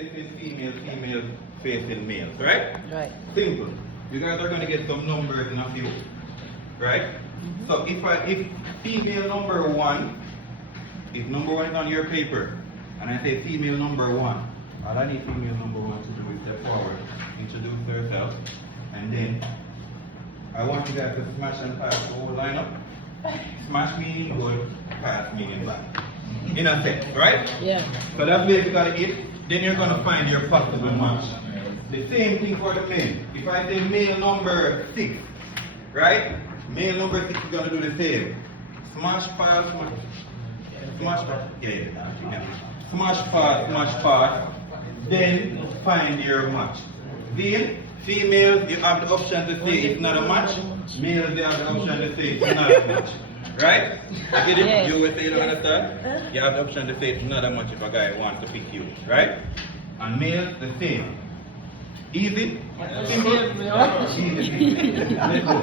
facing female, female facing male, right? Right. Simple. You guys are going to get some numbers in a few, right? So if female number one, if number one is on your paper, and I say female number one, all I need female number one to do is step forward, introduce herself, and then I want you guys to smash and pass the whole lineup. Smash meaning good, pass meaning bad. In a set, right? Yeah. So that's basically it. Then you're going to find your possible match. The same thing for the male. If I say male number 6, right? Male number 6 is going to do the same. Smash, pass, smash. Smash, pass. Yeah. Smash, pass. Then find your match. Then, female, you have the option to say it's not a match. Male, they have the option to say it's not a match. Right? You get it? Yes. You will say you don't understand? You have the option to say it's not a match if a guy wants to pick you. Right? And male, the same. Easy? Simple? Easy. Let's go.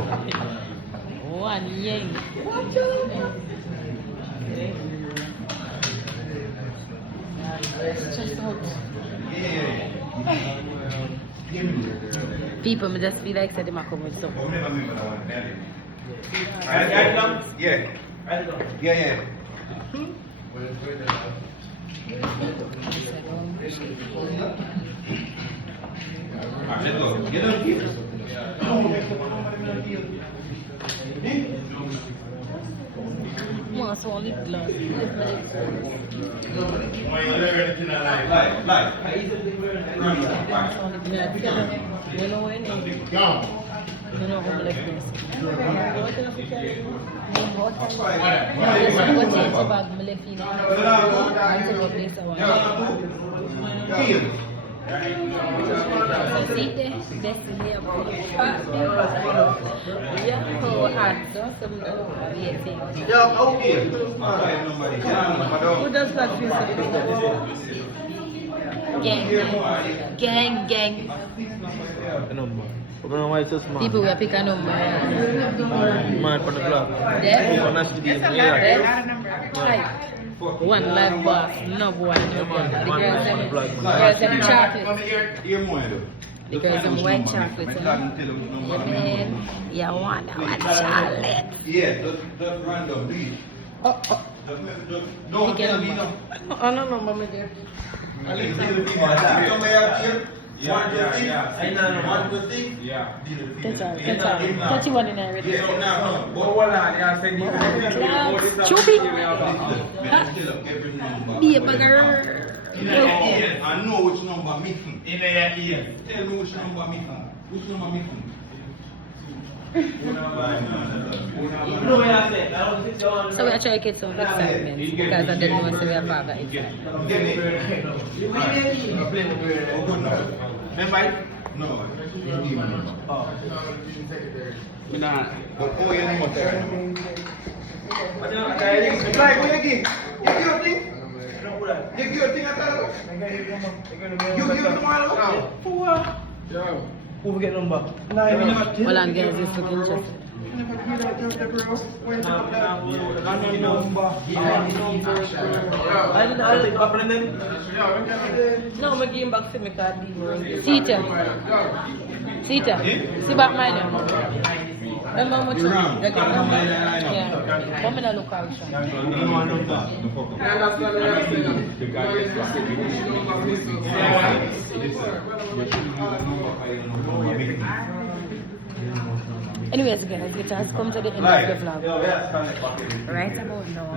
One yang. Stress out. Yeah. People me just feel like said them a come with something. Yeah. Yeah. Let's go. Get on here. Mas only blood. Live. You know when you know how like this. Who does that Gang. People will pick a number. Man for the block. One live box, no boy. The girls them chocolate. The girls them white chocolate. Yeah, man. Yeah, one chocolate. Yeah, just random, please. Don't tell me no. I don't know, Mama dear. Yeah. I know 1 to 6. Yeah. That's one in everything. Be a bugger. I know which number missing. Tell me which number missing. Which number missing? So we are trying to get some excitement because I didn't know we have father inside. No. Who will get number? Well, I'm getting this looking interesting. No, I'm going back to my card. Sita. See back my name. Remember how much? Yeah. Come in and look out. Anyways, guys, it has come to the end of the vlog. Right about now. I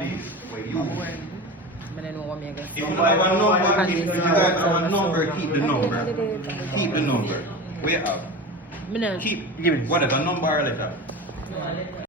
don't know what me again. If you have a number, if you guys have a number, keep the number. Keep the number. Wait up. Keep, whatever, number or letter.